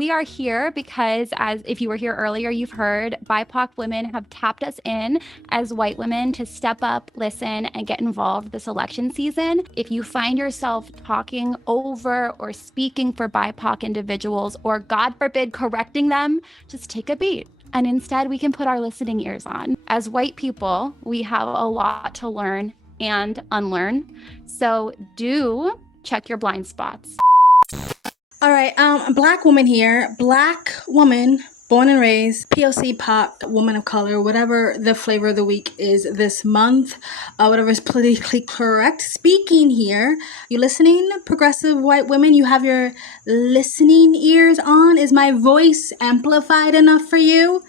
we are here because, as if you were here earlier, you've heard BIPOC women have tapped us in as white women to step up, listen, and get involved this election season. If you find yourself talking over or speaking for BIPOC individuals, or God forbid, correcting them, just take a beat. And instead, we can put our listening ears on. As white people, we have a lot to learn and unlearn. So do check your blind spots. All right, Black woman here. Black woman, born and raised, POC, POC, woman of color, whatever the flavor of the week is this month, whatever is politically correct. Speaking here, you listening, progressive white women? You have your listening ears on? Is my voice amplified enough for you?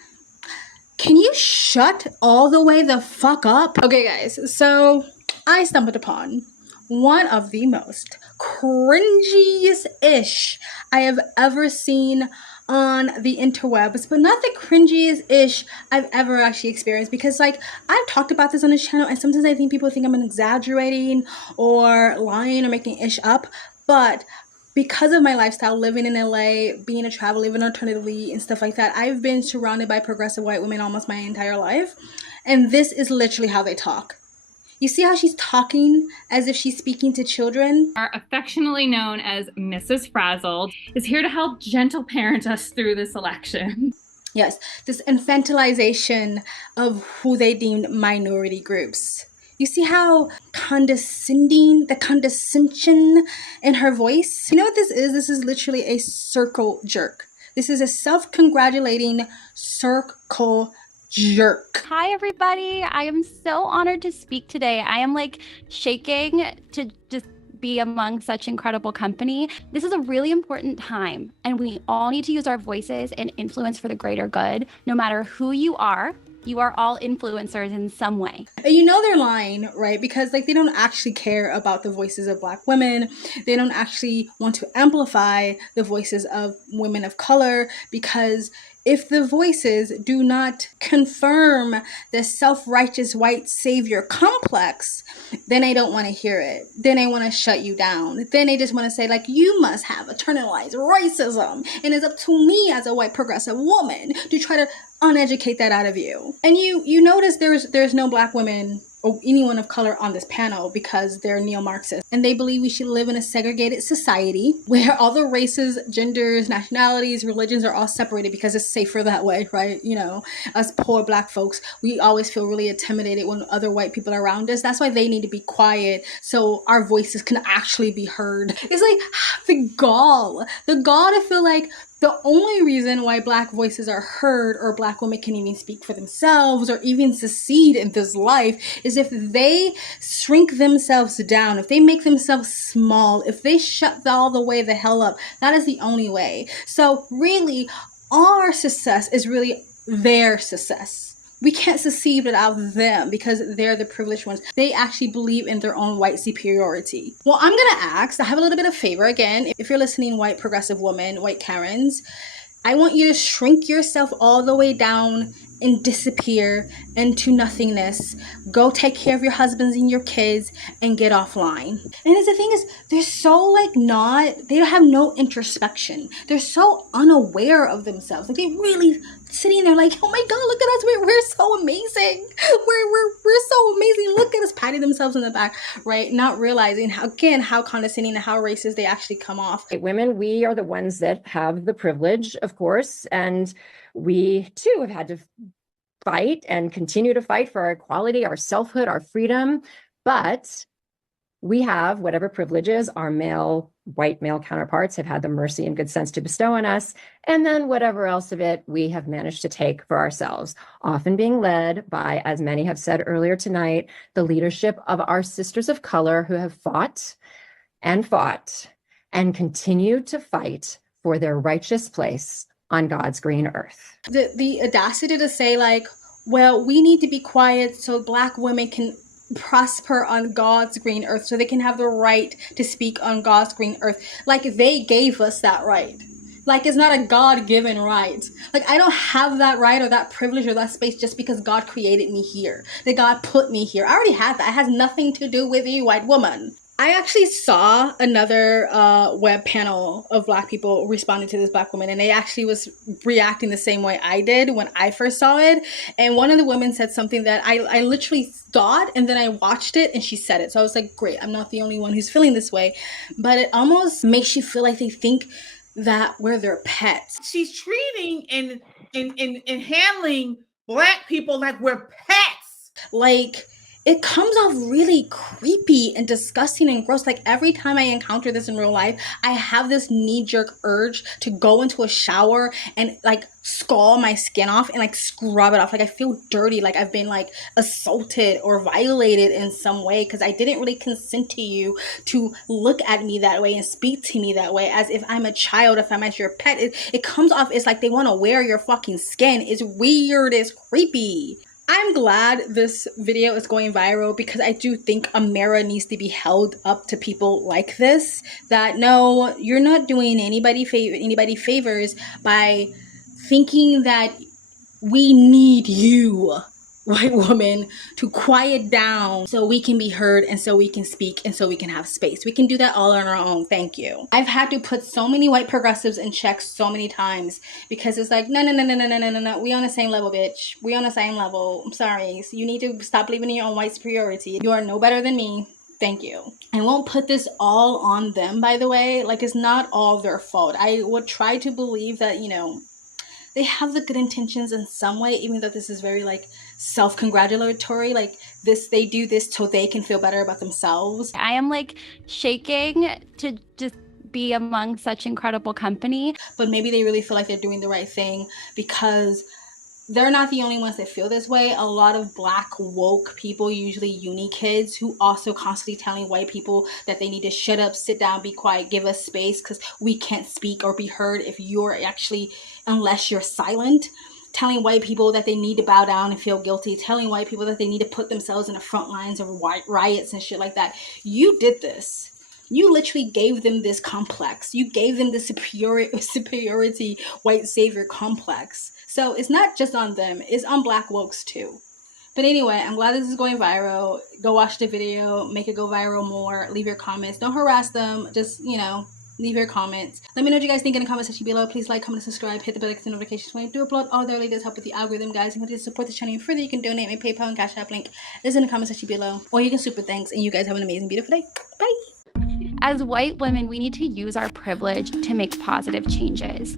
Can you shut all the way the fuck up? Okay, guys, so I stumbled upon one of the most cringiest-ish I have ever seen on the interwebs, but not the cringiest-ish I've ever actually experienced, because like I've talked about this on this channel and sometimes I think people think I'm exaggerating or lying or making ish up, but because of my lifestyle, living in LA, being a travel, living alternatively and stuff like that, I've been surrounded by progressive white women almost my entire life, and this is literally how they talk. You see how she's talking as if she's speaking to children? Are affectionately known as Mrs. Frazzled, is here to help gentle parent us through this election. Yes, this infantilization of who they deemed minority groups. You see how condescending, the condescension in her voice? You know what this is? This is literally a circle jerk. This is a self-congratulating circle jerk. Hi, everybody. I am so honored to speak today. I am like shaking to just be among such incredible company. This is a really important time, and we all need to use our voices and influence for the greater good. No matter who you are all influencers in some way. And you know they're lying, right? Because like they don't actually care about the voices of Black women. They don't actually want to amplify the voices of women of color, because if the voices do not confirm the self-righteous white savior complex, then they don't want to hear it. Then they want to shut you down. Then they just want to say like, you must have internalized racism, and it's up to me as a white progressive woman to try to uneducate that out of you. And you notice there's no Black women or anyone of color on this panel because they're neo-Marxists, and they believe we should live in a segregated society where all the races, genders, nationalities, religions are all separated because it's safer that way, right? You know, us poor Black folks, we always feel really intimidated when other white people are around us. That's why they need to be quiet so our voices can actually be heard. It's like the gall to feel like the only reason why Black voices are heard or Black women can even speak for themselves or even succeed in this life is if they shrink themselves down, if they make themselves small, if they shut all the way the hell up. That is the only way. So really, our success is really their success. We can't succeed without them because they're the privileged ones. They actually believe in their own white superiority. Well, I'm gonna ask, I have a little bit of favor again. If you're listening, white progressive women, white Karens, I want you to shrink yourself all the way down and disappear into nothingness. Go take care of your husbands and your kids and get offline. And the thing is, they're so like they have no introspection. They're so unaware of themselves. Like they really sitting there like, oh my God, look at us. We're so amazing. We're so amazing. Look at us patting themselves in the back, right? Not realizing how condescending and how racist they actually come off. Women, we are the ones that have the privilege, of course, and we too have had to fight and continue to fight for our equality, our selfhood, our freedom. But we have whatever privileges our white male counterparts have had the mercy and good sense to bestow on us. And then whatever else of it we have managed to take for ourselves, often being led by, as many have said earlier tonight, the leadership of our sisters of color who have fought and continue to fight for their righteous place on God's green earth. The audacity to say like, well, we need to be quiet so Black women can prosper on God's green earth, so they can have the right to speak on God's green earth. Like they gave us that right. Like it's not a God-given right. Like I don't have that right or that privilege or that space just because God created me here. That God put me here. I already have that. It has nothing to do with you, white woman. I actually saw another web panel of Black people responding to this Black woman, and they actually was reacting the same way I did when I first saw it. And one of the women said something that I literally thought, and then I watched it and she said it. So I was like, great, I'm not the only one who's feeling this way. But it almost makes you feel like they think that we're their pets. She's treating and handling Black people like we're pets. Like, it comes off really creepy and disgusting and gross. Like, every time I encounter this in real life, I have this knee-jerk urge to go into a shower and like scald my skin off and like scrub it off. Like, I feel dirty, like I've been like assaulted or violated in some way because I didn't really consent to you to look at me that way and speak to me that way, as if I'm a child, if I'm your pet. It comes off, it's like they want to wear your fucking skin. It's weird, it's creepy. I'm glad this video is going viral because I do think a mirror needs to be held up to people like this. That no, you're not doing anybody favors by thinking that we need you, white woman, to quiet down so we can be heard and so we can speak and so we can have space. We can do that all on our own. Thank you. I've had to put so many white progressives in check so many times because it's like, no. We on the same level, bitch. We on the same level. I'm sorry. So you need to stop believing in your own white superiority. You are no better than me. Thank you. I won't put this all on them, by the way. Like, it's not all their fault. I would try to believe that, you know, they have the good intentions in some way, even though this is very like self-congratulatory, like this, they do this so they can feel better about themselves. I am like shaking to just be among such incredible company. But maybe they really feel like they're doing the right thing because they're not the only ones that feel this way. A lot of Black woke people, usually uni kids, who also constantly telling white people that they need to shut up, sit down, be quiet, give us space because we can't speak or be heard if you're actually, unless you're silent. Telling white people that they need to bow down and feel guilty. Telling white people that they need to put themselves in the front lines of riots and shit like that. You did this. You literally gave them this complex. You gave them the superiority white savior complex. So it's not just on them, it's on Black wokes too. But anyway, I'm glad this is going viral. Go watch the video, make it go viral more, leave your comments. Don't harass them, just, you know, leave your comments. Let me know what you guys think in the comment section below. Please like, comment, and subscribe. Hit the bell icon notifications when I do upload. All that really does help with the algorithm, guys. And to support the channel even further, you can donate. My PayPal and Cash App link is in the comment section below. Or you can super thanks. And you guys have an amazing, beautiful day. Bye. As white women, we need to use our privilege to make positive changes.